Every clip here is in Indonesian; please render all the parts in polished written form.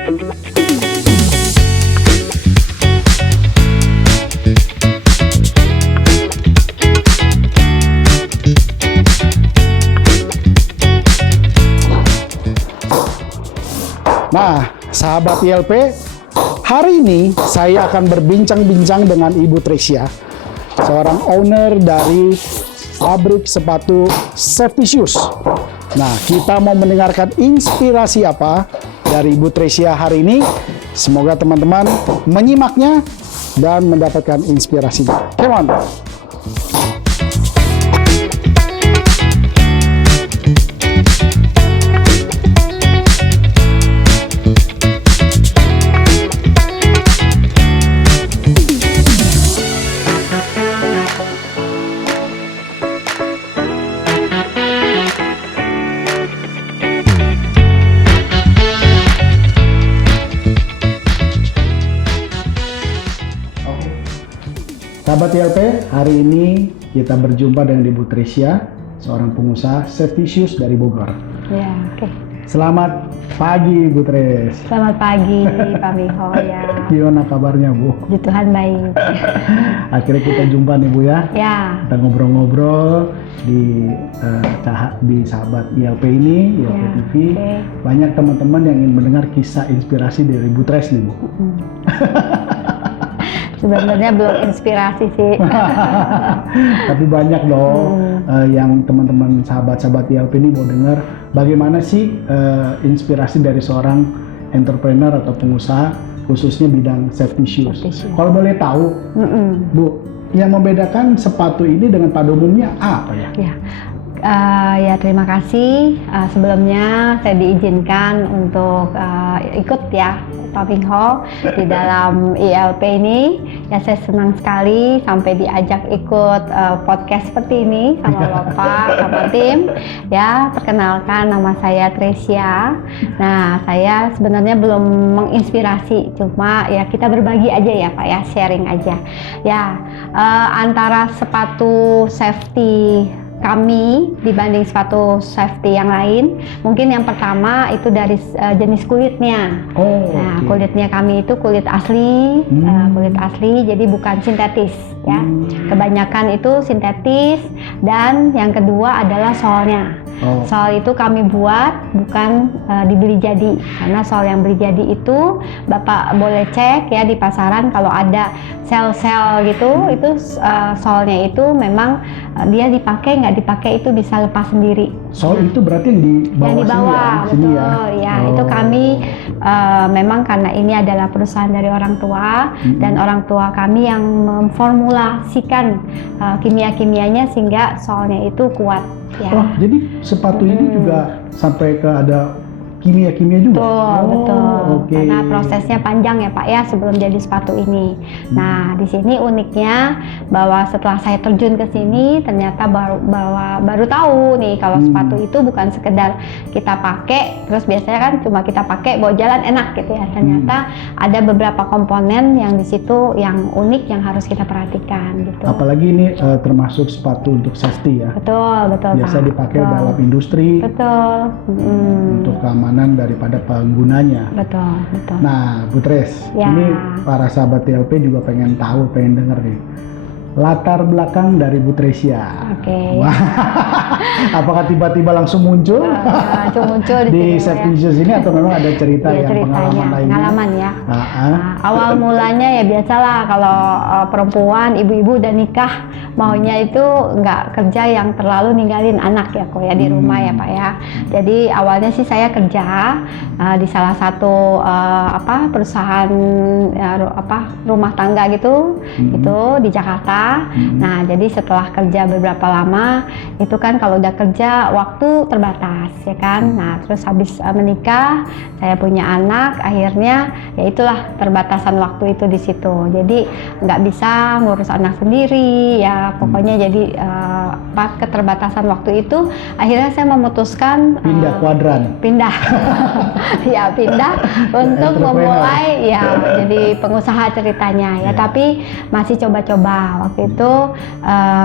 Nah, sahabat ILP, hari ini saya akan berbincang-bincang dengan Ibu Tresya, seorang owner dari pabrik sepatu Safety Shoes. Nah, kita mau mendengarkan inspirasi apa dari Ibu Tresya hari ini. Semoga teman-teman menyimaknya dan mendapatkan inspirasinya. Come on! Sahabat ILP, hari ini kita berjumpa dengan Ibu Tresya, seorang pengusaha Safety Shoes dari Bogor. Ya, oke. Selamat pagi, Ibu Tres. Selamat pagi, Pak Miho ya. Gimana kabarnya, Bu? Puji Tuhan baik. Akhirnya kita jumpa nih, Bu ya. Ya. Kita ngobrol-ngobrol di sahabat ILP ini, ILP Ya, TV. oke. Banyak teman-teman yang ingin mendengar kisah inspirasi dari Ibu Tres nih, Bu. Sebenarnya belum inspirasi sih. Tapi banyak loh yang teman-teman sahabat-sahabat ILP ini mau dengar bagaimana sih inspirasi dari seorang entrepreneur atau pengusaha khususnya bidang safety shoes. Kalau boleh tahu, Bu, yang membedakan sepatu ini dengan pada umumnya apa ya? Ya, terima kasih. Sebelumnya saya diizinkan untuk ikut ya Pak Bingho di dalam ILP ini. Ya, saya senang sekali sampai diajak ikut podcast seperti ini sama Bapak, sama tim. Ya, perkenalkan nama saya Tresya. Nah, saya sebenarnya belum menginspirasi, cuma ya kita berbagi aja ya Pak ya, sharing aja. Ya, antara sepatu safety kami dibanding sepatu safety yang lain, mungkin yang pertama itu dari jenis kulitnya. Nah, kulitnya kami itu kulit asli, jadi bukan sintetis ya. Kebanyakan itu sintetis, dan yang kedua adalah solnya. Sol itu kami buat, bukan dibeli jadi, karena sol yang beli jadi itu Bapak boleh cek ya di pasaran, kalau ada sel-sel gitu, itu solnya itu memang dia dipakai nggak dipakai itu bisa lepas sendiri. Sol itu berarti yang di bawah, yang di bawah, sini ya? Betul ya. Itu kami memang karena ini adalah perusahaan dari orang tua, dan orang tua kami yang memformulasikan kimia-kimianya sehingga solnya itu kuat ya. Wah, jadi sepatu ini juga sampai ke ada kimia-kimia juga? Betul. Karena prosesnya panjang ya Pak ya sebelum jadi sepatu ini. Nah, di sini uniknya bahwa setelah saya terjun ke sini ternyata baru tahu nih kalau sepatu itu bukan sekedar kita pakai terus biasanya kan cuma kita pakai bawa jalan enak gitu ya. Ternyata ada beberapa komponen yang di situ yang unik yang harus kita perhatikan gitu. Apalagi ini termasuk sepatu untuk safety ya. Betul. Biasa dipakai dalam industri. Betul. Untuk keamanan daripada penggunanya. Betul. Nah, Bu Tres, ini para sahabat TLP juga pengen tahu, pengen denger nih latar belakang dari Bu Tresya. Wah, apakah tiba-tiba langsung muncul? Di Safety Shoes ini atau memang ada cerita yang pengalaman ya. Awal mulanya ya biasalah kalau perempuan, ibu-ibu udah nikah maunya itu nggak kerja yang terlalu ninggalin anak ya kok ya di rumah ya Pak ya. Jadi awalnya sih saya kerja di salah satu perusahaan rumah tangga gitu, itu di Jakarta. Nah, jadi setelah kerja beberapa lama, itu kan kalau udah kerja waktu terbatas ya kan. Nah, terus habis menikah, saya punya anak, akhirnya ya itulah terbatasan waktu itu di situ. Jadi nggak bisa ngurus anak sendiri ya, pokoknya jadi keterbatasan waktu itu, akhirnya saya memutuskan pindah kuadran. Ya pindah untuk memulai ya jadi pengusaha ceritanya ya, tapi masih coba-coba. waktu itu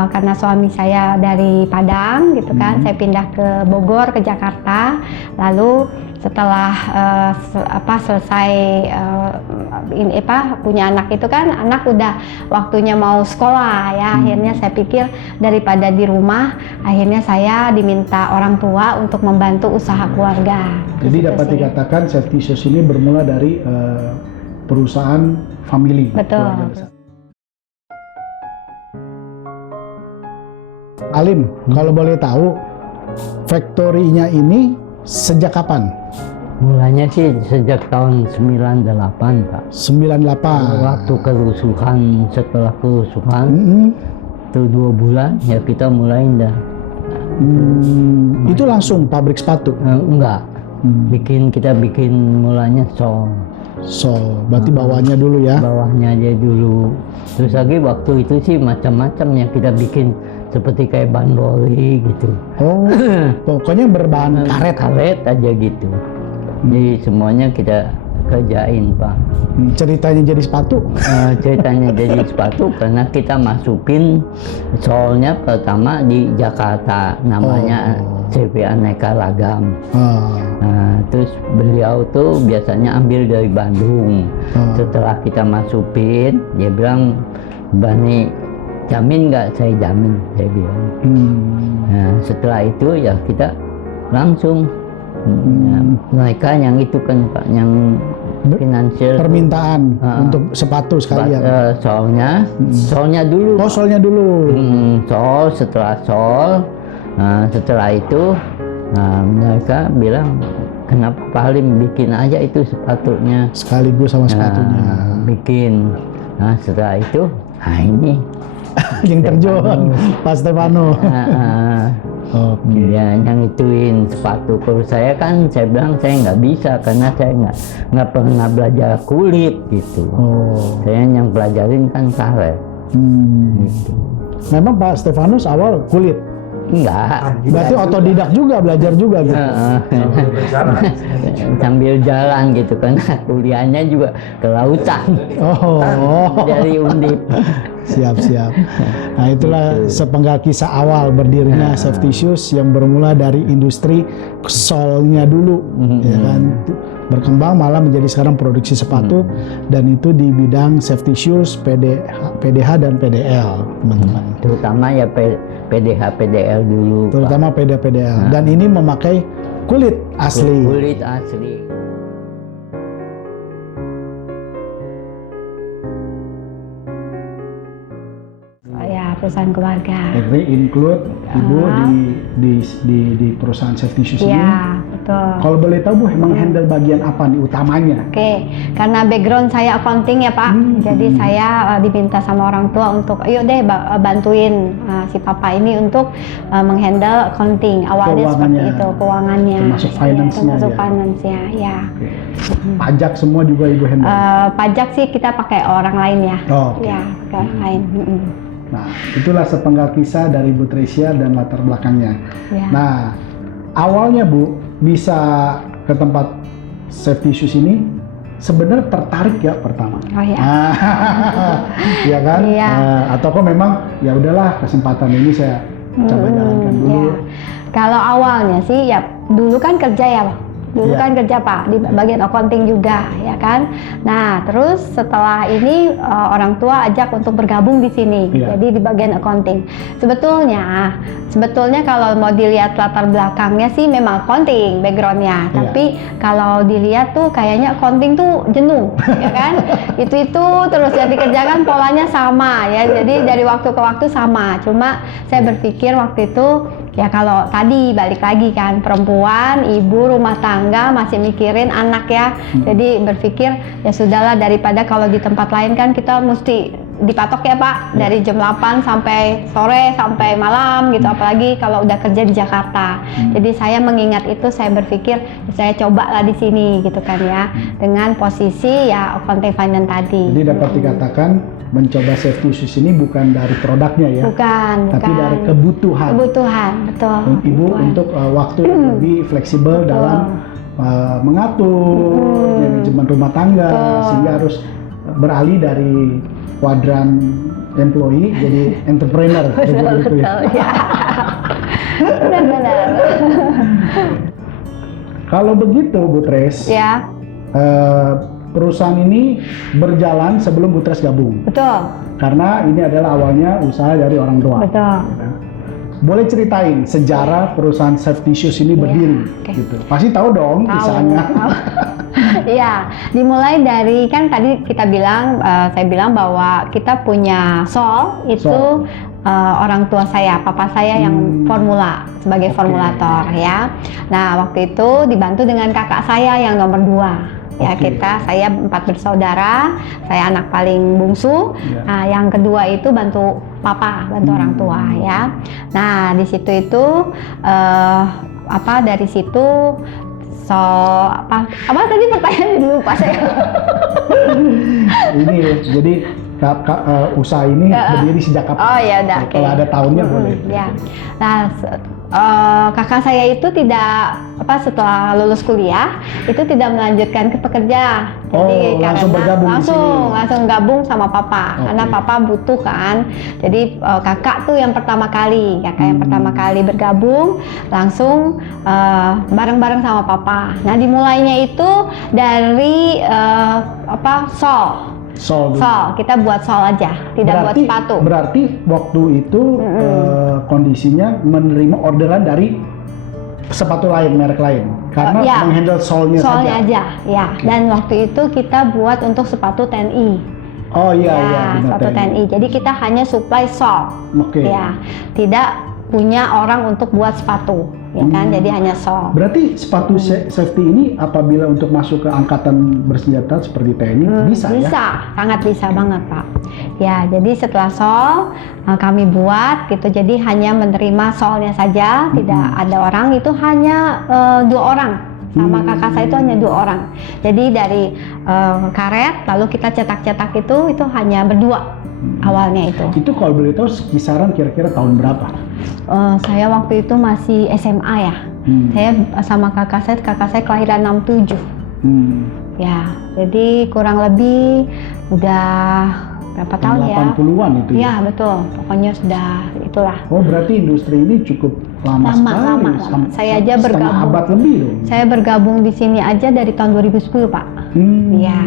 karena suami saya dari Padang gitu kan, saya pindah ke Bogor, ke Jakarta. Lalu setelah selesai punya anak itu kan, anak udah waktunya mau sekolah ya. Akhirnya saya pikir daripada di rumah, akhirnya saya diminta orang tua untuk membantu usaha keluarga. Jadi dapat dikatakan Safety-Shoes ini bermula dari perusahaan family. Betul. Keluarga besar. Alim, kalau boleh tahu, factory-nya ini sejak kapan? Mulanya sih sejak tahun 98, Pak. 98. Waktu kerusuhan, setelah kerusuhan, itu 2 bulan, ya kita mulai dah. Itu langsung pabrik sepatu? Enggak, kita bikin mulanya sol. So, berarti bawahnya dulu ya? Bawahnya aja dulu. Terus lagi waktu itu sih macam-macam yang kita bikin, seperti kayak bandoli gitu. Oh, pokoknya berbahan karet. Karet aja gitu. Jadi semuanya kita kerjain, Pak. Ceritanya jadi sepatu? Ceritanya jadi sepatu karena kita masukin solnya pertama di Jakarta, namanya CV Aneka Ragam. Nah, terus beliau tuh biasanya ambil dari Bandung. Setelah kita masukin, dia bilang, "Bani, jamin nggak?" Saya jamin, saya bilang. Nah, setelah itu ya kita langsung ya, mereka yang itu kan Pak, yang finansial permintaan untuk sepatu sekalian. Solnya dulu. Oh, solnya dulu. Sol, setelah sol, setelah itu mereka bilang, "Kenapa Pak Halim bikin aja itu sepatunya?" Sekaligus sama sepatunya. Bikin. Nah, setelah itu, ini yang terjun Pak Stefano. Ya, yang ituin sepatu. Kalau saya kan, saya bilang saya nggak bisa karena saya nggak pernah belajar kulit gitu. Saya yang pelajarin kan karet. Gitu. Memang Pak Stefanus awal kulit? Enggak. Berarti otodidak juga, belajar juga gitu? Sambil jalan gitu, karena kuliahnya juga ke lautan. Dari Undip. Siap. Nah, itulah sepenggal kisah awal berdirinya Safety-Shoes yang bermula dari industri solnya dulu, ya kan, berkembang malah menjadi sekarang produksi sepatu, dan itu di bidang Safety-Shoes, PDH dan PDL, teman-teman. Terutama ya PDH, PDL dulu. Terutama PDL. Dan ini memakai kulit asli. Kulit asli. Perusahaan keluarga. Jadi include ibu di perusahaan Safety-Shoes ini. Iya, betul. Kalau boleh tahu Bu, emang handle bagian apa nih utamanya? Oke, karena background saya accounting ya Pak, jadi saya diminta sama orang tua untuk, ayo deh bantuin si Papa ini untuk menghandle accounting. Awalnya seperti itu, keuangannya. Termasuk finance-nya Termasuk ya? finance-nya, ya. Pajak semua juga Ibu handle? Pajak sih kita pakai orang lain ya. Ya, pakai orang lain. Nah, itulah sepenggal kisah dari Bu Tresia dan latar belakangnya. Ya. Nah, awalnya Bu bisa ke tempat Safety-Shoes ini sebenarnya tertarik ya pertama. Iya kan? Iya. Atau kok memang ya udahlah, kesempatan ini saya coba jalankan dulu. Ya. Kalau awalnya sih ya dulu kan kerja ya Pak. Kan kerja Pak di bagian accounting juga ya kan. Nah terus setelah ini orang tua ajak untuk bergabung di sini, jadi di bagian accounting. Sebetulnya kalau mau dilihat latar belakangnya sih memang accounting backgroundnya, tapi kalau dilihat tuh kayaknya accounting tuh jenuh ya kan. itu terus yang dikerjakan polanya sama ya, jadi dari waktu ke waktu sama. Cuma saya berpikir waktu itu ya kalau tadi balik lagi kan, perempuan, ibu rumah tangga masih mikirin anak ya. Jadi berpikir ya sudahlah, daripada kalau di tempat lain kan kita mesti dipatok ya Pak, dari jam 8 sampai sore sampai malam gitu, apalagi kalau udah kerja di Jakarta. Jadi saya mengingat itu, saya berpikir saya cobalah di sini gitu kan ya, dengan posisi ya accounting finance tadi. Jadi dapat dikatakan mencoba Safety-Shoes ini bukan dari produknya ya, tapi dari kebutuhan. Betul. Ibu untuk waktu yang lebih fleksibel dalam mengatur manajemen rumah tangga, sehingga harus beralih dari kuadran employee jadi entrepreneur. Betul, ya. Benar-benar. Kalau begitu, Bu Tres, Ya, perusahaan ini berjalan sebelum Bu Tres gabung. betul, Karena ini adalah awalnya usaha dari orang tua. betul. Boleh ceritain sejarah perusahaan Safety Shoes ini berdiri, oke. gitu. Pasti tahu dong kisahnya. Tahu. Iya, dimulai dari kan tadi kita bilang, saya bilang bahwa kita punya Sol itu Sol. Orang tua saya, papa saya yang formula sebagai Oke. formulator ya. Nah waktu itu dibantu dengan kakak saya yang nomor 2. Ya Oke. saya 4 bersaudara, saya anak paling bungsu. Ya. Nah, yang kedua itu bantu papa, bantu orang tua ya. Nah di situ itu dari situ apa tadi pertanyaannya dulu lupa saya. Ini jadi usaha ini berdiri sejak kapan? Oh ya udah. Oke. Kalau ada tahunnya boleh. Ya. Nah kakak saya itu tidak setelah lulus kuliah itu tidak melanjutkan ke pekerja. Oh, langsung bergabung di sini. langsung gabung sama papa Oke. karena papa butuh kan. Jadi kakak tuh yang pertama kali bergabung langsung bareng-bareng sama papa. Nah dimulainya itu dari Sol dulu. Sol, kita buat sol aja, tidak buat sepatu. Berarti waktu itu kondisinya menerima orderan dari sepatu lain, merek lain, karena Ya. menghandle solnya Solnya saja. aja, ya. Dan waktu itu kita buat untuk sepatu TNI. Oh iya, Ya, benar, sepatu TNI. Jadi kita hanya supply sol. Oke. Ya, tidak punya orang untuk buat sepatu, ya kan? Jadi hanya sol. Berarti sepatu safety ini apabila untuk masuk ke angkatan bersenjata seperti TNI bisa ya? Bisa, sangat bisa banget Pak. Ya, jadi setelah sol kami buat gitu. Jadi hanya menerima solnya saja, tidak ada orang. Itu hanya 2 orang. Sama kakak saya itu hanya 2 orang. Jadi dari karet lalu kita cetak-cetak itu hanya berdua awalnya itu. Itu kalau boleh tahu kisaran kira-kira tahun berapa? Saya waktu itu masih SMA ya. Saya sama kakak saya kelahiran 67. Ya, jadi kurang lebih udah berapa tahun ya? 80-an itu ya? Iya betul, pokoknya sudah itulah. Oh berarti industri ini cukup lama sekali. Lama. Saya aja setengah bergabung. abad lebih dong. Saya bergabung di sini aja dari tahun 2010 Pak. Iya,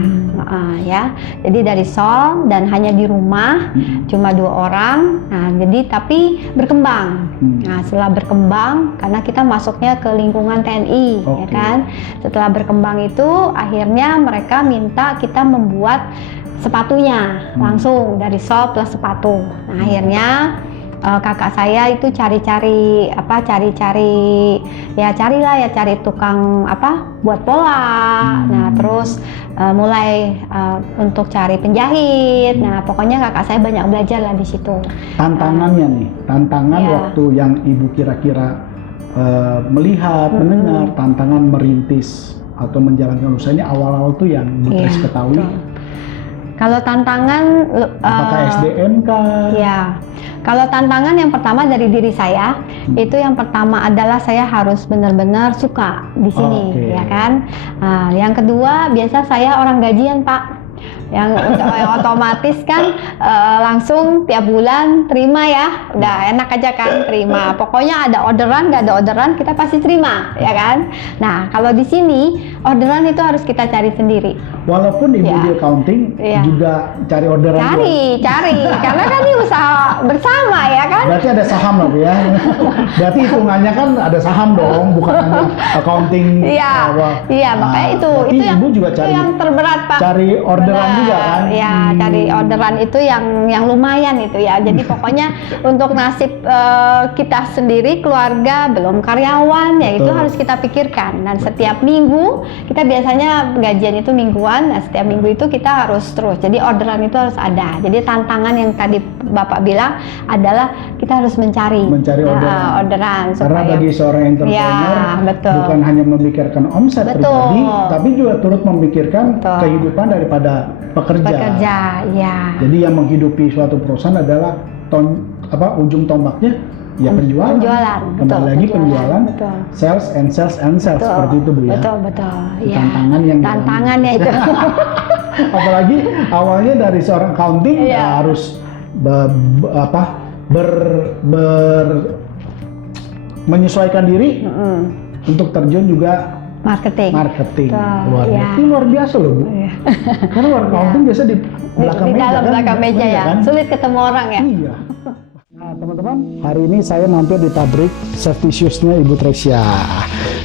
ya. Jadi dari Sol dan hanya di rumah cuma 2 orang. Nah, jadi tapi berkembang. Nah, setelah berkembang karena kita masuknya ke lingkungan TNI, ya Oke. kan. Setelah berkembang itu akhirnya mereka minta kita membuat sepatunya langsung dari Sol plus sepatu. Nah, akhirnya kakak saya itu cari tukang buat pola. Nah terus mulai untuk cari penjahit. Nah pokoknya kakak saya banyak belajar lah di situ. Tantangannya Ya. waktu yang ibu kira-kira melihat, mendengar tantangan merintis atau menjalankan usahanya awal-awal tuh yang Bu Tres ketahui. Betul. Kalau tantangan Apakah SDM kah? Ya, kalau tantangan yang pertama dari diri saya, itu yang pertama adalah saya harus benar-benar suka di sini, Oke. ya kan. Nah, yang kedua biasa saya orang gajian Pak, yang otomatis kan langsung tiap bulan terima ya, udah enak aja kan terima. Pokoknya ada orderan, nggak ada orderan kita pasti terima, ya kan. Nah kalau di sini orderan itu harus kita cari sendiri. Walaupun ibu Ya. di accounting Ya. juga cari orderan. Cari, karena kan ini usaha bersama ya kan. Berarti ada saham lah Bu, ya. Berarti hitungannya kan ada saham dong, bukan hanya accounting. Iya, makanya itu berarti yang ibu juga itu cari yang terberat Pak. cari orderan Benar. juga kan? Ya, cari orderan itu yang lumayan itu ya. Jadi pokoknya untuk nasib kita sendiri, keluarga, belum karyawan, ya itu Betul. harus kita pikirkan. Dan setiap minggu kita biasanya gajian itu mingguan. Nah, setiap minggu itu kita harus terus. Jadi orderan itu harus ada. Jadi tantangan yang tadi Bapak bilang adalah kita harus mencari orderan. orderan Karena supaya bagi seorang entrepreneur Ya, betul. bukan hanya memikirkan omset Betul. pribadi, tapi juga turut memikirkan Betul. kehidupan daripada pekerja. ya. Jadi yang menghidupi suatu perusahaan adalah ujung tombaknya ya penjualan. Betul. Kembali lagi penjualan, Betul. sales and sales seperti itu Bu ya. Betul. Ya. Tantangannya itu. Apalagi awalnya dari seorang accounting Iya. harus menyesuaikan diri untuk terjun juga Marketing. Luar biasa. Ini luar biasa loh, Bu. Karena orang accounting biasa di belakang di meja dalam kan? belakang meja ya. Kan? Sulit ketemu orang ya. Iya. Nah, teman-teman, hari ini saya mampir di pabrik safety shoes-nya Ibu Tresya.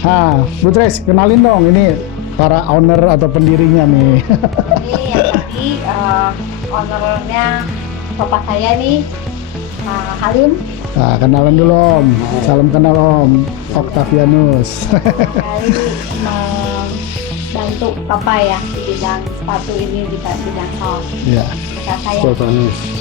Nah, Bu Tres, kenalin dong ini para owner atau pendirinya nih. Ini yang tadi ownernya bapak saya nih, Halim. Nah, kenalan dulu Om. Salam kenal Om. Octavianus. Kali membantu papa ya di bidang sepatu ini, di bidang sound. Iya. Kakak saya.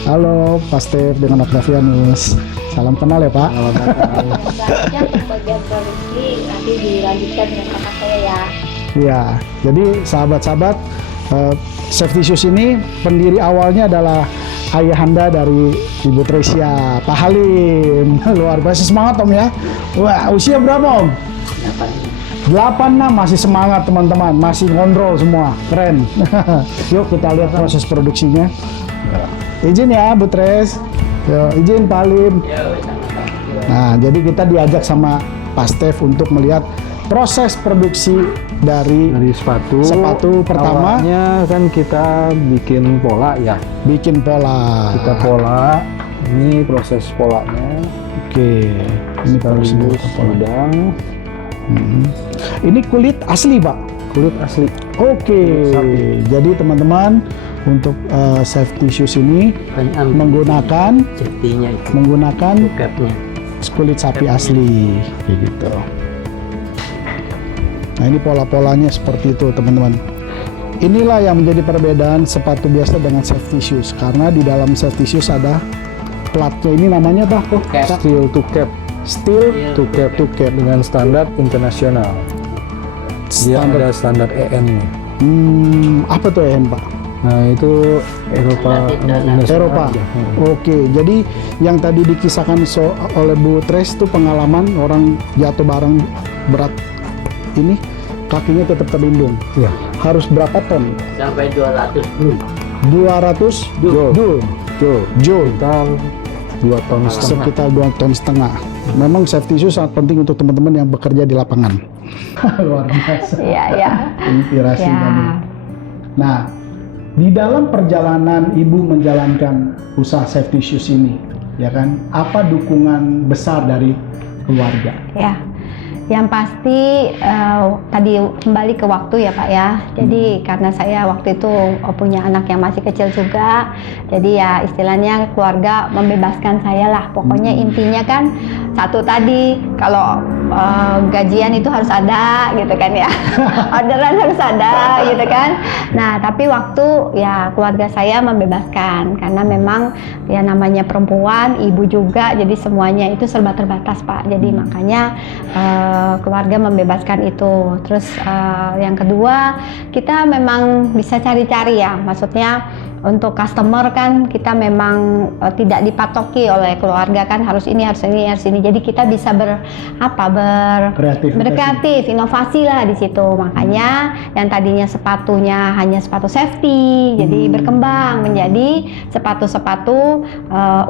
Halo, Pak Steve dengan Octavianus. Salam kenal ya Pak. Selanjutnya untuk bagian produksi nanti dilanjutkan dengan kakak saya ya. Iya, jadi sahabat-sahabat, safety shoes ini pendiri awalnya adalah ayahanda dari Ibu Tresya, Pak Halim. Luar biasa, semangat Om ya. Wah, usia berapa Om? 86, masih semangat teman-teman, masih ngontrol semua, keren. Yuk kita lihat proses produksinya. Izin ya Bu Tres, yuk, izin Pak Halim. Nah, jadi kita diajak sama Pak Steve untuk melihat proses produksi dari sepatu pertama. Awalnya kan kita bikin pola ya. Bikin pola. Kita pola. Ini proses polanya. Oke. Ini prosedur pola. Ini kulit asli, Pak. Kulit asli. Oke. Jadi teman-teman untuk safety shoes ini menggunakan kulit sapi asli, kayak gitu. Nah, ini pola-polanya seperti itu teman-teman. Inilah yang menjadi perbedaan sepatu biasa dengan safety shoes, karena di dalam safety shoes ada platnya, ini namanya apa? Steel to cap. Steel To cap dengan standar internasional. Dia ada standar EN nih. Apa tuh EN Pak? Nah itu Eropa. aja. Oke, jadi yang tadi dikisahkan oleh Bu Tres itu pengalaman orang jatuh barang berat ini kakinya tetap terlindung. Ya. Harus berapa ton? Sampai 200 dulu. 200 joule. Sekitar 2 ton setengah. Sekitar 2 ton setengah. Memang safety shoes sangat penting untuk teman-teman yang bekerja di lapangan. Luar biasa. Iya. Inspirasi Ya. kami. Nah, di dalam perjalanan Ibu menjalankan usaha safety shoes ini, ya kan, apa dukungan besar dari keluarga? Ya, yang pasti tadi kembali ke waktu ya Pak ya. Jadi karena saya waktu itu punya anak yang masih kecil juga, jadi ya istilahnya keluarga membebaskan saya lah. Pokoknya intinya kan satu tadi, kalau gajian itu harus ada gitu kan ya, orderan harus ada gitu kan. Nah tapi waktu ya keluarga saya membebaskan, karena memang ya namanya perempuan, ibu juga, jadi semuanya itu serba terbatas Pak. Jadi makanya keluarga membebaskan itu. Terus yang kedua, kita memang bisa cari-cari ya, maksudnya untuk customer kan kita memang tidak dipatoki oleh keluarga kan, harus ini, harus ini, harus ini. Jadi kita bisa berkreatif, inovasi lah di situ. Makanya yang tadinya sepatunya hanya sepatu safety, jadi berkembang menjadi sepatu-sepatu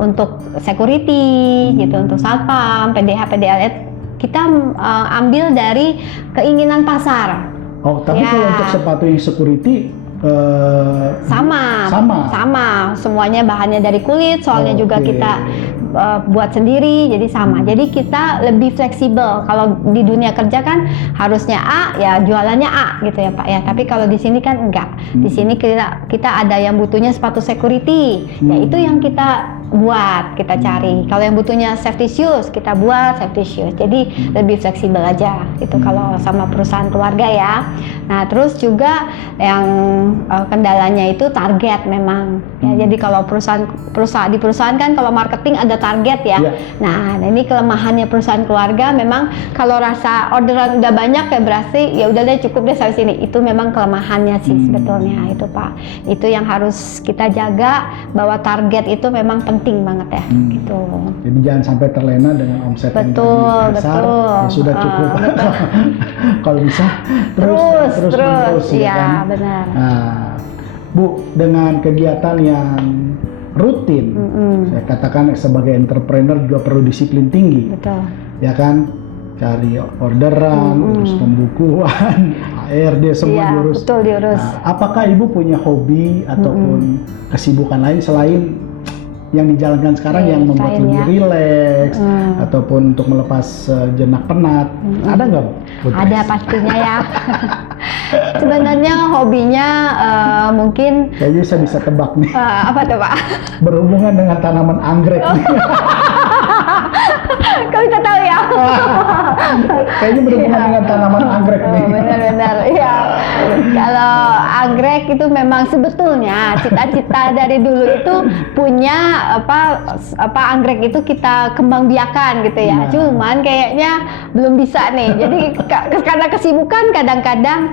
untuk security gitu, untuk satpam, PDH, PDLS. Kita ambil dari keinginan pasar. Oh, tapi Ya. kalau untuk sepatu yang security Sama, semuanya bahannya dari kulit, soalnya juga Oke. kita buat sendiri, jadi sama. Jadi kita lebih fleksibel. Kalau di dunia kerja kan harusnya A, ya jualannya A gitu ya Pak ya. Tapi kalau di sini kan enggak. Di sini kita ada yang butuhnya sepatu security, ya itu yang kita buat, kita cari. Kalau yang butuhnya safety shoes, kita buat safety shoes. Jadi lebih fleksibel aja gitu kalau sama perusahaan keluarga ya. Nah terus juga yang kendalanya itu target memang. Ya, jadi kalau di perusahaan kan kalau marketing ada target ya. Ya. Nah ini kelemahannya perusahaan keluarga, memang kalau rasa orderan udah banyak ya berarti ya udah deh cukup deh sampai sini. Itu memang kelemahannya sih sebetulnya itu Pak. Itu yang harus kita jaga, bahwa target itu memang penting banget ya gitu. Jadi jangan sampai terlena dengan omset yang Betul, tadi besar, betul. ya sudah cukup. Kalau bisa terus menerus, ya iya kan? benar. Nah, Bu, dengan kegiatan yang rutin. Saya katakan sebagai entrepreneur juga perlu disiplin tinggi, Betul. ya kan? Cari orderan, urus pembukuan, ARD semua Iya, diurus. betul diurus. Nah, apakah ibu punya hobi ataupun kesibukan lain selain yang dijalankan sekarang yang membuat selain lebih ya. rileks ataupun untuk melepas jenak penat? Ada nggak, Bu? Ada pastinya ya. Sebenarnya hobinya mungkin Kayaknya saya bisa tebak nih. apa tuh Pak? Berhubungan dengan tanaman anggrek nih. Kau bisa tahu ya? Kayaknya berhubungan dengan tanaman anggrek nih. Benar-benar, iya. Kalau anggrek itu memang sebetulnya cita-cita dari dulu itu punya apa anggrek itu kita kembang biakan gitu ya. Nah. Cuman kayaknya belum bisa nih. Jadi karena kesibukan kadang-kadang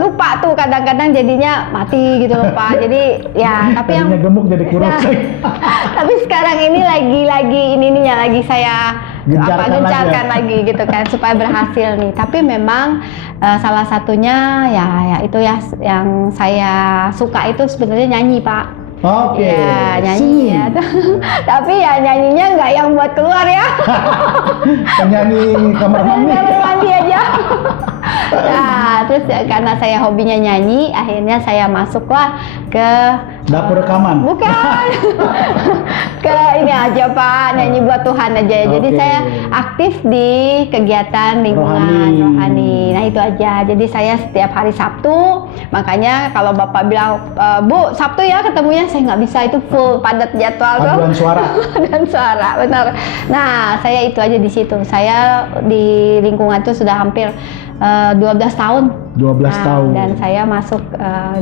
lupa tuh, kadang-kadang jadinya mati gitu loh Pak. Jadi ya tapi yang Tadinya gemuk jadi kurus. tapi sekarang ini lagi ininya lagi saya gencarkan lagi lagi gitu kan supaya berhasil nih. Tapi memang salah satunya ya itu ya yang saya suka itu sebenarnya nyanyi Pak. Oke. Ya nyanyi Sing. ya. Tapi ya nyanyinya nggak yang buat keluar ya. Penyanyi kamar mandi. Kamar mandi aja. Nah, terus karena saya hobinya nyanyi, akhirnya saya masuklah ke Dapur rekaman. Bukan. Ke ini aja Pak, nyanyi buat Tuhan aja. Jadi Oke. saya aktif di kegiatan lingkungan rohani. Nah itu aja. Jadi saya setiap hari Sabtu, makanya kalau Bapak bilang, Bu Sabtu ya ketemunya, saya nggak bisa, itu full padat jadwal tuh. Paduan suara. Dan suara, benar. Nah saya itu aja di situ. Saya di lingkungan itu sudah hampir 12 tahun. 12 Nah, tahun. Dan saya masuk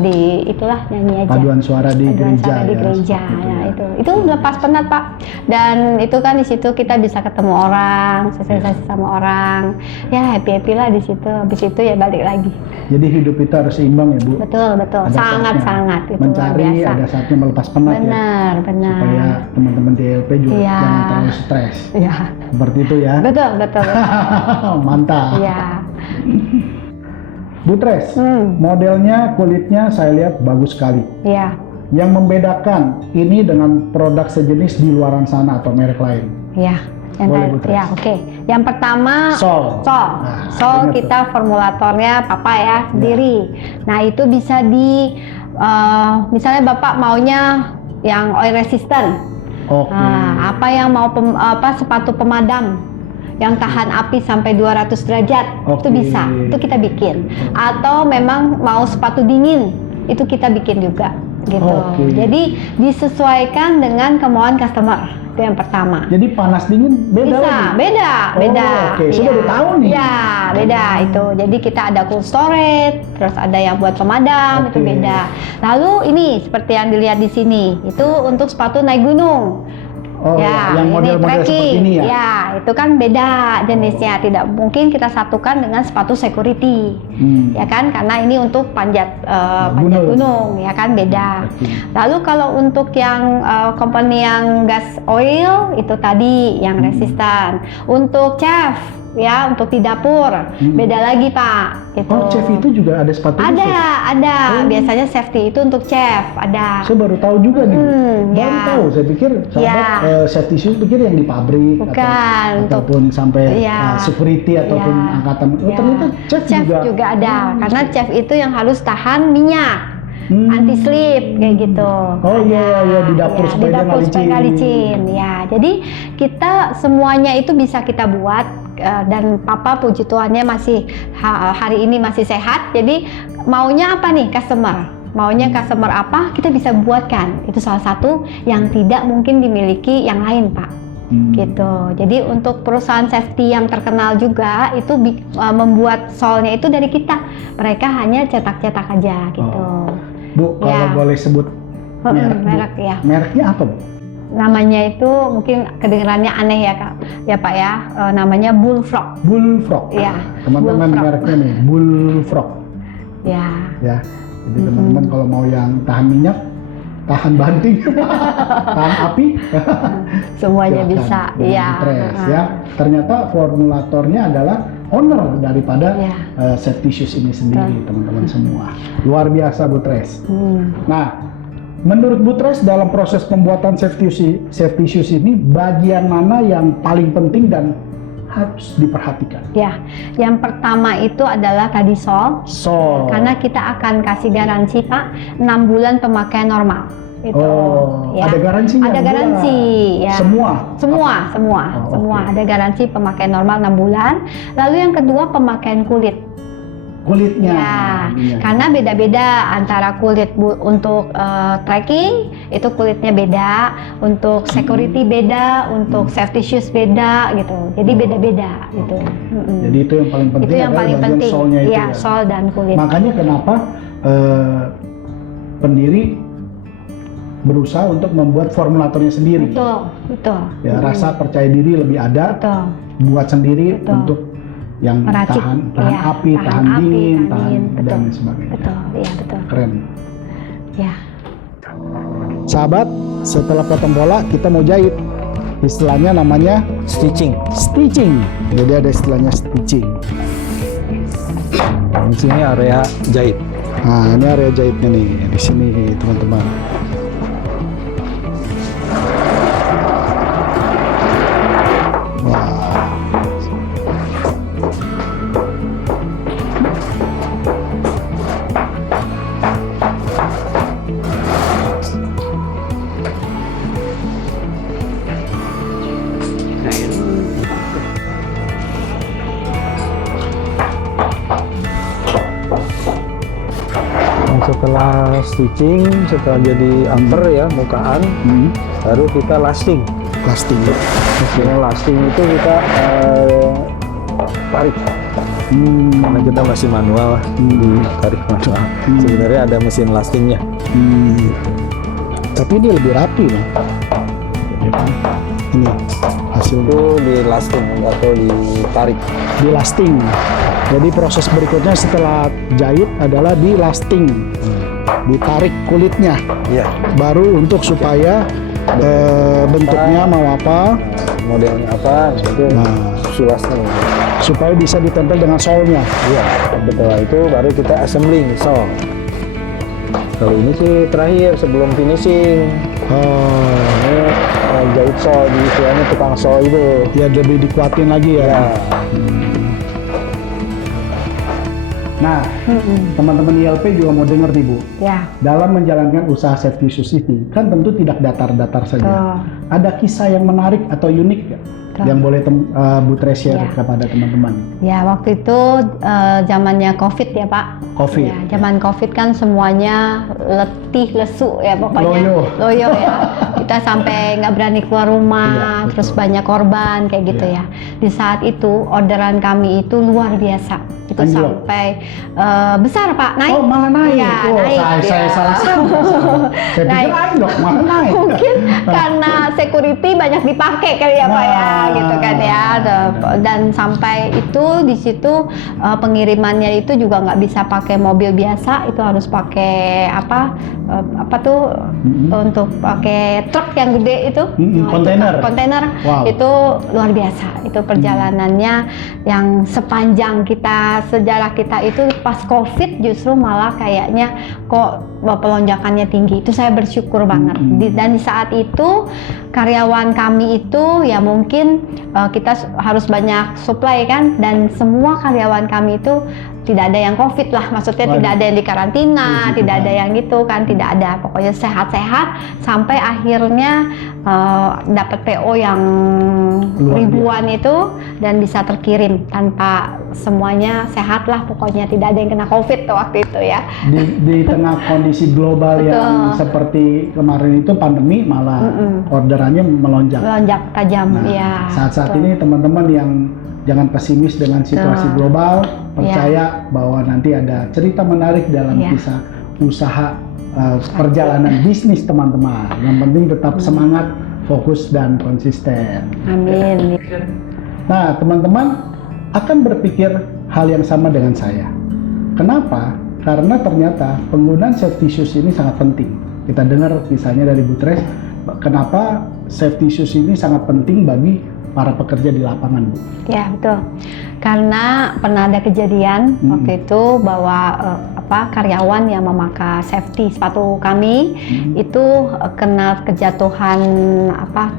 di itulah nyanyi aja. Paduan suara di Paduan gereja suara di ya. gereja. seperti Nah, itu. itu lepas penat Pak. Dan itu kan di situ kita bisa ketemu orang, sosialisasi sama orang. Ya happy lah di situ. Habis itu ya balik lagi. Jadi hidup itu harus seimbang ya Bu. Betul. Ada Sangat saatnya itu luar mencari, biasa. ada saatnya melepas penat ya. Benar. Supaya teman-teman DLP juga Iya. jangan terlalu stres. Iya. Seperti itu ya. Betul. Mantap. Iya. Bu Tres, modelnya, kulitnya saya lihat bagus sekali. Iya. Yang membedakan ini dengan produk sejenis di luaran sana atau merek lain? Iya. Boleh, Bu Tres. Ya, oke. Yang pertama Sol. Nah, Sol ingat kita formulatornya Papa ya sendiri. Nah, itu bisa di misalnya Bapak maunya yang oil resistant. Oke. Nah, apa yang mau sepatu pemadam yang tahan api sampai 200 derajat, itu Oke. bisa. Itu kita bikin. Atau memang mau sepatu dingin, itu kita bikin juga gitu. Oke. Jadi disesuaikan dengan kemauan customer. Itu yang pertama. Jadi panas dingin beda Bisa, lagi? beda. Oke, saya baru tahu nih. Ya, beda itu. Jadi kita ada cool storage, terus ada yang buat pemadam, Oke. itu beda. Lalu ini seperti yang dilihat di sini, itu untuk sepatu naik gunung. Oh, yang ini model-model seperti trekking. ini ya? Ya, itu kan beda jenisnya. Tidak mungkin kita satukan dengan sepatu security. Ya kan? Karena ini untuk panjat gunung, ya kan beda. Oke. Lalu kalau untuk yang company yang gas oil itu tadi yang resistan. Untuk chef ya, untuk di dapur beda lagi Pak. Gitu. Oh, chef itu juga ada sepatu khusus? Ada. Biasanya safety itu untuk chef ada. Saya baru tahu juga nih. Baru ya. tahu. Saya pikir sahabat safety shoes pikir yang di pabrik Bukan, ataupun sampai Iya. security ataupun Iya. angkatan. Oh, Iya. ternyata chef juga ada. Karena chef itu yang harus tahan minyak. Anti slip kayak gitu. Oh iya, di dapur supaya dia nggak nggak licin. Ya, jadi kita semuanya itu bisa kita buat dan Papa puji Tuhannya masih hari ini masih sehat. Jadi maunya apa nih customer? Maunya customer apa? Kita bisa buatkan. Itu salah satu yang tidak mungkin dimiliki yang lain, Pak. Gitu. Jadi untuk perusahaan safety yang terkenal juga itu membuat solnya itu dari kita. Mereka hanya cetak-cetak aja gitu. Bu, kalau boleh sebut merek, ya. Mereknya apa, Bu? Namanya itu mungkin kedengarannya aneh ya Kak, ya Pak ya. Namanya Bullfrog. Bullfrog. Iya. Teman-teman Bullfrog. mereknya nih Bullfrog. Ya. Ya. Jadi teman-teman kalau mau yang tahan minyak, tahan banting, tahan api, semuanya silakan. bisa. Dengan Iya. Tres, ya. Ternyata formulatornya adalah owner daripada safety shoes ini sendiri, teman-teman semua. Luar biasa, Bu Tres. Nah, menurut Bu Tres dalam proses pembuatan safety shoes ini bagian mana yang paling penting dan harus diperhatikan? Ya, yang pertama itu adalah tadi sol. Karena kita akan kasih garansi Pak 6 bulan pemakaian normal. Itu, ada garansinya? Ada garansi, ya. Semua okay. Ada garansi pemakaian normal 6 bulan. Lalu yang kedua pemakaian kulitnya. Ya, karena beda-beda antara kulit untuk trekking itu kulitnya beda, untuk security beda, untuk safety shoes beda gitu. Jadi beda-beda gitu. Jadi itu yang paling penting. Itu yang paling penting. Solnya itu ya, sol dan kulit. Makanya kenapa pendiri berusaha untuk membuat formulatornya sendiri. Betul. Ya, rasa percaya diri lebih ada. Betul. Buat sendiri untuk yang meracik, tahan api, tahan dingin, dan sebagainya. Betul. Keren. Ya. Sahabat, setelah potong bola kita mau jahit. Istilahnya namanya Stitching. Jadi ada istilahnya stitching. Di sini area jahit. Nah, ini area jahitnya nih, di sini teman-teman. Setelah stitching, setelah jadi upper ya mukaan, baru kita lasting. Lasting itu kita tarik. Karena kita masih manual, tarik manual. Sebenarnya ada mesin lastingnya. Tapi ini lebih rapi loh. Ini hasilnya. Itu di lasting atau ditarik. Di lasting. Jadi proses berikutnya setelah jahit adalah di lasting, ditarik kulitnya, baru untuk supaya bentuknya mau apa, modelnya apa, itu sulasnya. Supaya bisa ditempel dengan solnya. Iya, setelah itu baru kita assembling sol. Kalau ini sih terakhir sebelum finishing. Ini jahit sol, di istilahnya tukang sol itu. Ya lebih dikuatin lagi ya. Nah, teman-teman ILP juga mau dengar nih Bu. Ya. Dalam menjalankan usaha safety shoes ini, kan tentu tidak datar-datar saja. Ada kisah yang menarik atau unik gak? Yang boleh Bu Tres share kepada teman-teman? Ya, waktu itu zamannya COVID ya Pak. COVID. Ya, zaman COVID kan semuanya letih, lesu ya pokoknya. Loyo ya. Kita sampai nggak berani keluar rumah, terus banyak korban kayak gitu ya. Di saat itu orderan kami itu luar biasa. Itu sampai besar Pak, naik. Oh malah naik. Ya, naik. Saya salah sangka. Saya pikir naik, malah naik. Mungkin karena security banyak dipakai kali ya Pak ya, gitu kan ya. Dan sampai itu di situ pengirimannya itu juga nggak bisa pakai mobil biasa, itu harus pakai untuk pakai truk yang gede itu. Kontainer. Wow. Itu luar biasa. Itu perjalanannya yang sepanjang sejarah kita itu pas COVID justru malah kayaknya kok pelonjakannya tinggi. Itu saya bersyukur banget. Dan di saat itu karyawan kami itu ya mungkin kita harus banyak supply kan, dan semua karyawan kami itu tidak ada yang COVID lah, maksudnya tidak ada yang di karantina, tidak ada yang gitu kan, tidak ada, pokoknya sehat-sehat sampai akhirnya dapat PO yang ribuan itu dan bisa terkirim tanpa semuanya sehat lah, pokoknya tidak ada yang kena COVID tuh waktu itu ya. Di tengah kondisi global yang seperti kemarin itu pandemi malah orderannya melonjak tajam. Saat-saat ini teman-teman yang jangan pesimis dengan situasi global, percaya bahwa nanti ada cerita menarik dalam kisah usaha perjalanan bisnis teman-teman. Yang penting tetap semangat, fokus dan konsisten. Amin. Nah, teman-teman akan berpikir hal yang sama dengan saya. Kenapa? Karena ternyata penggunaan safety shoes ini sangat penting. Kita dengar misalnya dari Bu Tres, kenapa safety shoes ini sangat penting bagi para pekerja di lapangan, Bu? Ya, betul. Karena pernah ada kejadian waktu itu bahwa karyawan yang memakai safety sepatu kami itu kena kejatuhan apa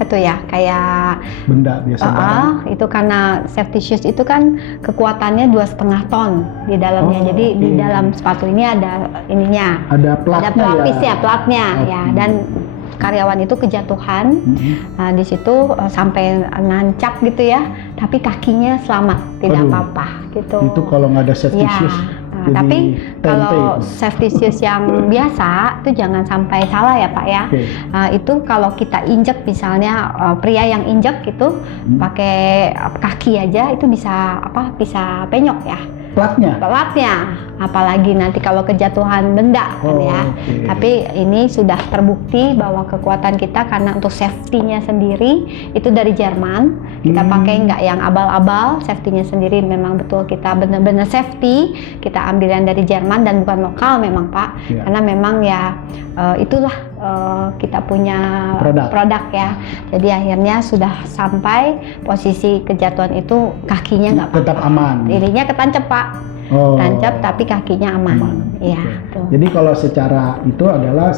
tuh ya, kayak Benda biasa barang. itu karena safety shoes itu kan kekuatannya 2,5 ton di dalamnya. Jadi di dalam sepatu ini ada ininya, Ada platnya ada pelapisnya, ya. platnya ya, dan karyawan itu kejatuhan. Nah, di situ sampai nancap gitu ya, tapi kakinya selamat, tidak Aduh. apa-apa gitu. Itu kalau nggak ada safety Ya. shoes. Nah, jadi tapi tempe kalau itu. safety shoes yang biasa itu jangan sampai salah ya Pak ya. Oke. Itu kalau kita injek misalnya pria yang injek itu pakai kaki aja itu bisa bisa penyok ya. Platnya. Pelatnya, apalagi nanti kalau kejatuhan benda kan ya. Oke. Tapi ini sudah terbukti bahwa kekuatan kita karena untuk safety-nya sendiri itu dari Jerman. Kita pakai nggak yang abal-abal, safety-nya sendiri memang betul kita benar-benar safety. Kita ambil yang dari Jerman dan bukan lokal memang Pak. Iya. Karena memang ya itulah kita punya produk ya. Jadi akhirnya sudah sampai posisi kejatuhan itu kakinya nggak Tetap aman. Ininya ketancap Pak, tancap tapi kakinya aman. Iya. tuh. Jadi kalau secara itu adalah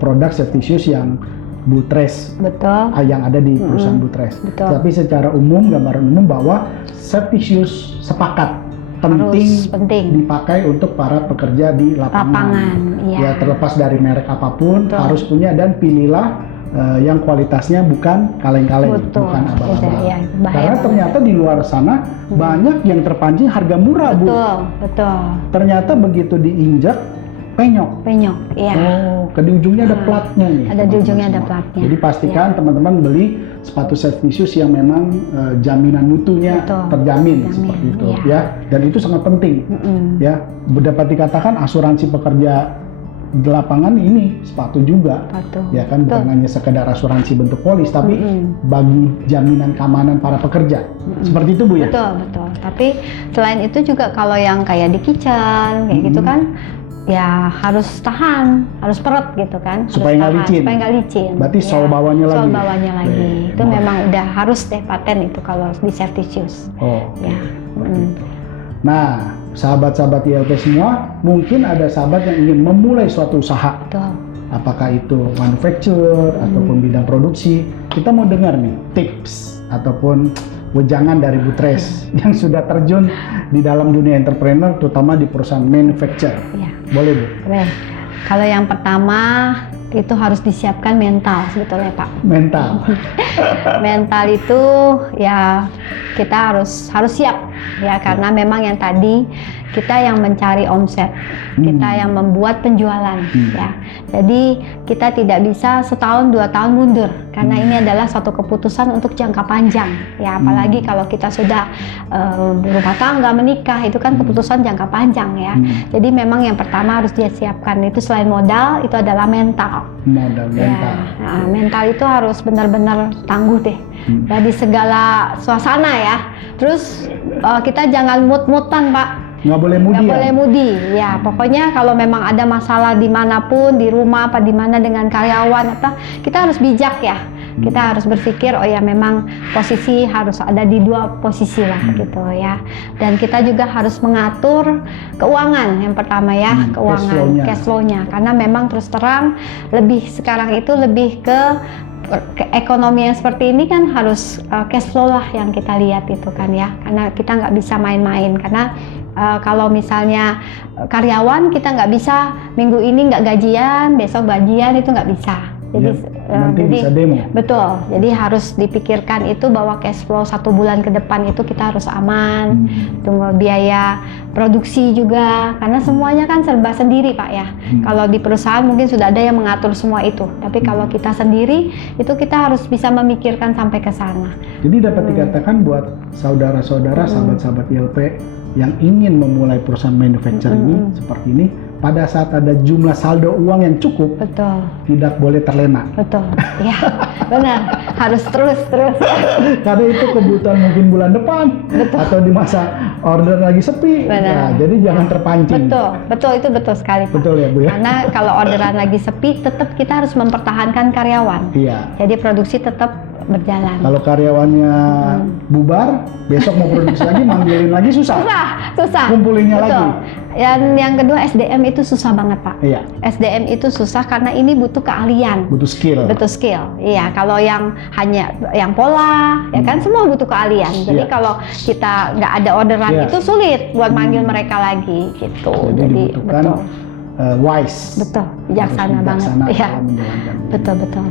produk safety shoes yang Butresh Betul. yang ada di perusahaan Butresh. Betul. Tapi secara umum, gambaran umum bahwa safety shoes sepakat penting dipakai untuk para pekerja di lapangan. Iya. Ya terlepas dari merek apapun Betul. harus punya, dan pilihlah yang kualitasnya bukan kaleng-kaleng, Betul. bukan abal-abal. Iya, bahaya Karena banget. ternyata di luar sana banyak yang terpancing harga murah, Bu. Betul. Ternyata begitu diinjak penyok. Iya. Oh, ke di ujungnya ada platnya nih. Ada di teman-teman ujungnya ada semua. platnya. Jadi pastikan teman-teman beli sepatu safety shoes yang memang jaminan mutunya Betul. terjamin Terjamin, seperti itu iya. ya. Dan itu sangat penting ya. Dapat dikatakan asuransi pekerja di lapangan ini sepatu juga. Sepatu. Ya kan, bukan hanya sekedar asuransi bentuk polis, tapi bagi jaminan keamanan para pekerja. Seperti itu Bu ya. Betul. Tapi selain itu juga kalau yang kayak di kitchen kayak gitu kan, ya harus tahan, harus peret gitu kan. Supaya nggak licin. Supaya nggak licin. Berarti Ya, sol bawahnya lagi. Sol bawahnya lagi. Itu Wah. memang udah harus deh paten itu kalau di safety shoes. Oh. Ya. Seperti itu. Nah, sahabat-sahabat ILP semua, mungkin ada sahabat yang ingin memulai suatu usaha, Betul. apakah itu manufacture ataupun bidang produksi. Kita mau dengar nih tips ataupun wejangan dari Butresh yang sudah terjun di dalam dunia entrepreneur, terutama di perusahaan manufacture. Ya. Boleh Bu? Keren. Kalau yang pertama itu harus disiapkan mental sebetulnya Pak. Mental. Mental itu ya kita harus siap ya, karena memang yang tadi kita yang mencari omset, kita yang membuat penjualan ya. Jadi kita tidak bisa setahun 2 tahun mundur, karena ini adalah suatu keputusan untuk jangka panjang ya, apalagi kalau kita sudah berumah tangga, menikah, itu kan keputusan jangka panjang ya. Jadi memang yang pertama harus dia siapkan itu selain modal, itu adalah mental. Modal mental. Ya, nah, mental itu harus benar-benar tangguh deh dari segala suasana ya. Terus kita jangan mut-mutan Pak. Nggak boleh mudi Nggak ya? boleh mudi. Ya, pokoknya kalau memang ada masalah dimanapun, di rumah apa di mana dengan karyawan apa, kita harus bijak ya. Kita harus berpikir, oh ya memang posisi harus ada di 2 posisi lah gitu ya. Dan kita juga harus mengatur keuangan yang pertama ya, keuangan, cash flow-nya. Karena memang terus terang sekarang itu lebih ke ekonomi yang seperti ini kan harus cash flow lah yang kita lihat itu kan ya. Karena kita nggak bisa main-main, karena kalau misalnya karyawan kita nggak bisa minggu ini nggak gajian, besok gajian, itu nggak bisa. Jadi, nanti bisa demo. Betul. Jadi harus dipikirkan itu bahwa cash flow 1 bulan ke depan itu kita harus aman. Tunggu biaya produksi juga, karena semuanya kan serba sendiri Pak ya. Kalau di perusahaan mungkin sudah ada yang mengatur semua itu, tapi kalau kita sendiri itu kita harus bisa memikirkan sampai ke sana. Jadi dapat dikatakan buat saudara-saudara, sahabat-sahabat ILP yang ingin memulai perusahaan manufacturing ini seperti ini, pada saat ada jumlah saldo uang yang cukup, Betul. tidak boleh terlena. Betul. Ya, benar. Harus terus. Karena itu kebutuhan mungkin bulan depan atau di masa order lagi sepi. Benar. Nah, jadi jangan terpancing. Betul, itu betul sekali Pak. Betul ya Bu ya? Karena kalau orderan lagi sepi, tetap kita harus mempertahankan karyawan. Iya. Jadi produksi tetap berjalan. Kalau karyawannya bubar, besok mau produksi lagi, manggilin lagi susah. Susah. Kumpulinnya lagi. Dan yang kedua SDM itu susah banget Pak. Iya. SDM itu susah karena ini butuh keahlian. Butuh skill. Butuh skill. Iya, kalau yang hanya yang pola, ya kan semua butuh keahlian. Jadi Iya. kalau kita nggak ada orderan Iya. itu sulit buat manggil mereka lagi gitu. Jadi dibutuhkan betul. Wise. Betul, bijaksana Harus banget. bijaksana Iya. dalam menjalankan ini. Betul.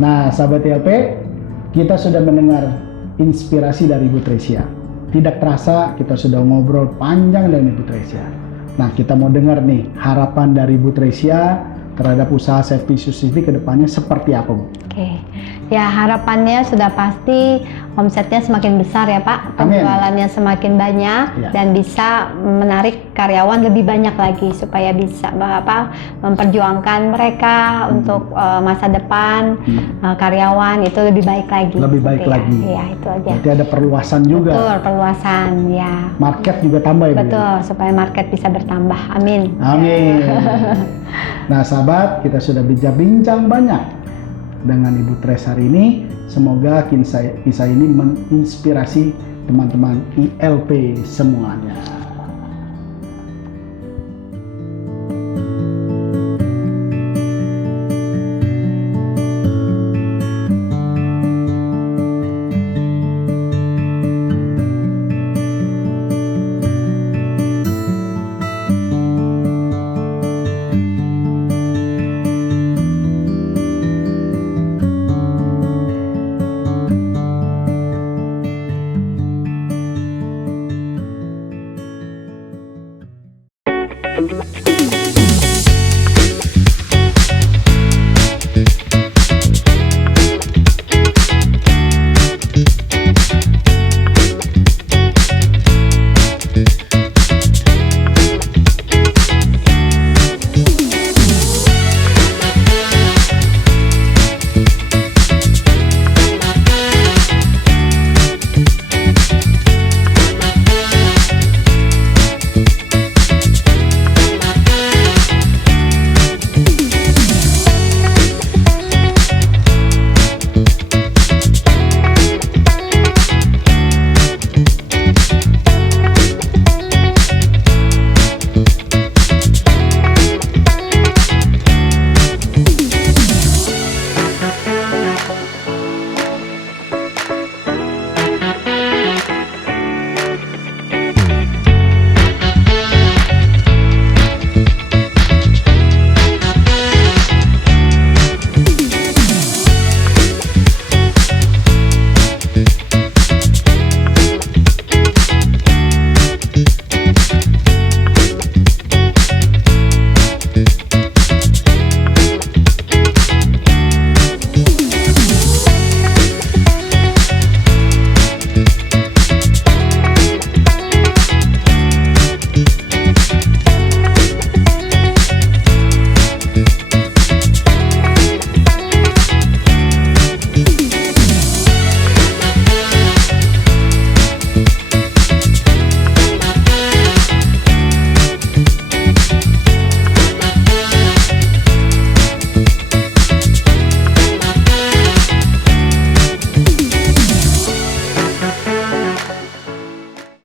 Nah, sahabat ILP, kita sudah mendengar inspirasi dari Ibu Tresia. Tidak terasa kita sudah ngobrol panjang dengan Ibu Tresia. Nah, kita mau dengar nih harapan dari Ibu Tresia terhadap usaha Safety Society ke depannya seperti apa, Bu? Oke. Ya, harapannya sudah pasti omsetnya semakin besar ya Pak, Amin. penjualannya semakin banyak Ya. dan bisa menarik karyawan lebih banyak lagi supaya bisa memperjuangkan mereka untuk masa depan karyawan itu lebih baik lagi. Lebih baik Seperti lagi. Ya, itu aja. Berarti ada perluasan juga. Betul, perluasan ya. Market juga tambah ya, Bu? Betul, supaya market bisa bertambah. Amin. Amin. Nah, sahabat, kita sudah bincang banyak dengan Ibu Tres hari ini. Semoga kisah ini menginspirasi teman-teman ILP semuanya.